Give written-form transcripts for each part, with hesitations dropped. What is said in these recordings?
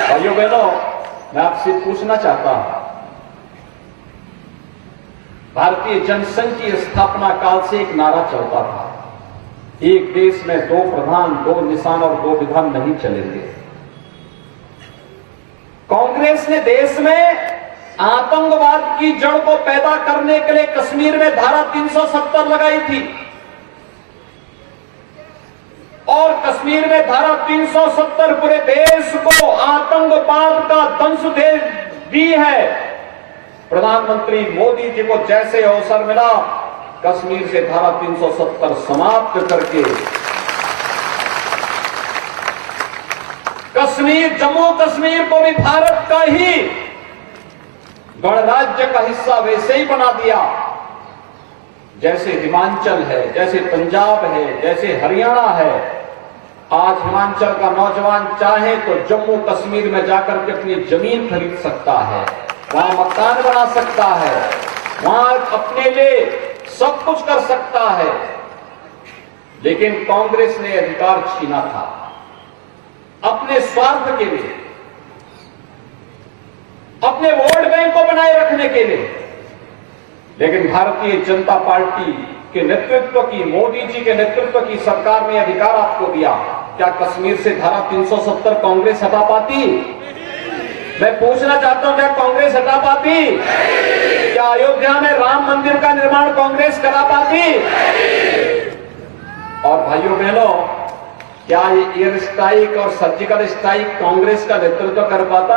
भाइयों बहनों, मैं आपसे पूछना चाहता हूं, भारतीय जनसंघ की स्थापना काल से एक नारा चलता था, एक देश में दो प्रधान, दो निशान और दो विधान नहीं चलेंगे। कांग्रेस ने देश में आतंकवाद की जड़ को पैदा करने के लिए कश्मीर में धारा 370 लगाई थी और कश्मीर में धारा 370 पूरे देश को आतंकवाद का दंश दे दी है। प्रधानमंत्री मोदी जी को जैसे अवसर मिला, कश्मीर से धारा 370 समाप्त करके कश्मीर, जम्मू कश्मीर को भी भारत का ही गणराज्य का हिस्सा वैसे ही बना दिया जैसे हिमाचल है, जैसे पंजाब है, जैसे हरियाणा है। आज हिमाचल का नौजवान चाहे तो जम्मू कश्मीर में जाकर के अपनी जमीन खरीद सकता है, वहां मकान बना सकता है, वहां अपने लिए सब कुछ कर सकता है। लेकिन कांग्रेस ने अधिकार छीना था अपने स्वार्थ के लिए, अपने वोट बैंक को बनाए रखने के लिए। लेकिन भारतीय जनता पार्टी के नेतृत्व की, मोदी जी के नेतृत्व की सरकार ने अधिकार आपको दिया। क्या कश्मीर से धारा 370 कांग्रेस हटा पाती? मैं पूछना चाहता हूं, क्या कांग्रेस हटा पाती? क्या अयोध्या में राम मंदिर का निर्माण कांग्रेस करा पाती? और भाइयों बहनों, क्या ये एयर स्ट्राइक और सर्जिकल स्ट्राइक कांग्रेस का नेतृत्व कर पाता?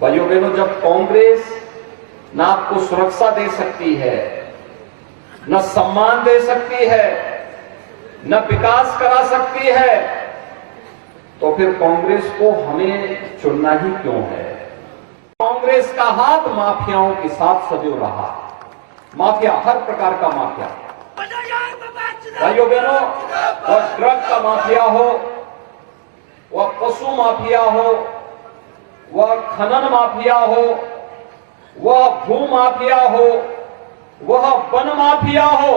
भाइयों बहनों, जब कांग्रेस न आपको सुरक्षा दे सकती है, न सम्मान दे सकती है, न विकास करा सकती है, तो फिर कांग्रेस को हमें चुनना ही क्यों है? कांग्रेस का हाथ माफियाओं के साथ सदैव रहा। माफिया, हर प्रकार का माफिया। भाइयों बहनों, वह ड्रग का माफिया हो, वह पशु माफिया हो, वह खनन माफिया हो, वह भू माफिया हो, वह वन माफिया हो,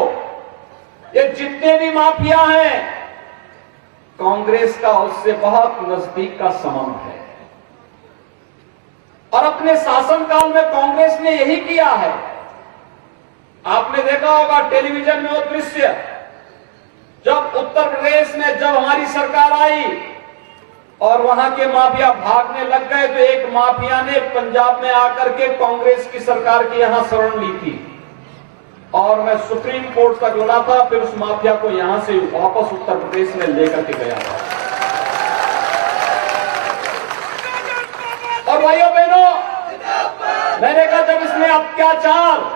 ये जितने भी माफिया हैं, कांग्रेस का उससे बहुत नजदीक का संबंध है। और अपने शासनकाल में कांग्रेस ने यही किया है। आपने देखा होगा टेलीविजन में वो दृश्य, जब उत्तर प्रदेश में जब हमारी सरकार आई और वहां के माफिया भागने लग गए, तो एक माफिया ने पंजाब में आकर के कांग्रेस की सरकार की यहां शरण ली थी और मैं सुप्रीम कोर्ट तक लड़ा था, फिर उस माफिया को यहां से वापस उत्तर प्रदेश में लेकर के गया था। और भाइयों बहनों, मैंने कहा जब इसने अत्याचार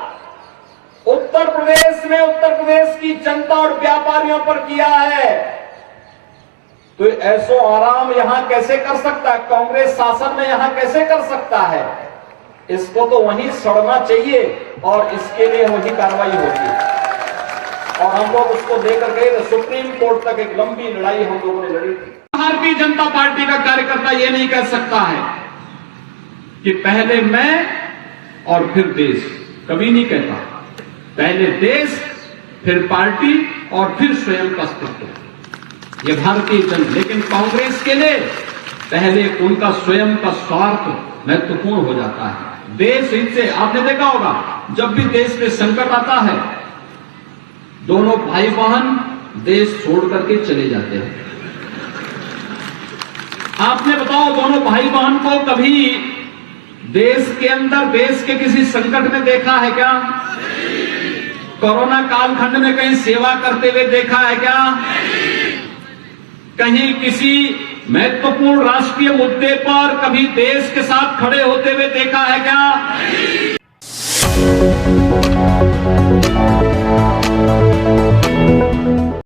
उत्तर प्रदेश में उत्तर प्रदेश की जनता और व्यापारियों पर किया है, तो ऐसो आराम यहां कैसे कर सकता है? कांग्रेस शासन में यहां कैसे कर सकता है? इसको तो वहीं सड़ना चाहिए और इसके लिए वही कार्रवाई होगी। और हम लोग उसको लेकर गए तो सुप्रीम कोर्ट तक एक लंबी लड़ाई हम लोगों ने लड़ी थी। भारतीय जनता पार्टी का कार्यकर्ता यह नहीं कह सकता है कि पहले मैं और फिर देश, कभी नहीं कहता। पहले देश, फिर पार्टी और फिर स्वयं का अस्तित्व, ये भारतीय जनता। लेकिन कांग्रेस के लिए पहले उनका स्वयं का स्वार्थ महत्वपूर्ण हो जाता है। देश हित से आपने देखा होगा, जब भी देश में संकट आता है, दोनों भाई बहन देश छोड़ करके चले जाते हैं। आपने बताओ, दोनों भाई बहन को कभी देश के अंदर, देश के किसी संकट में देखा है क्या? कोरोना कालखंड में कहीं सेवा करते हुए देखा है क्या? कहीं किसी महत्वपूर्ण राष्ट्रीय मुद्दे पर कभी देश के साथ खड़े होते हुए देखा है क्या?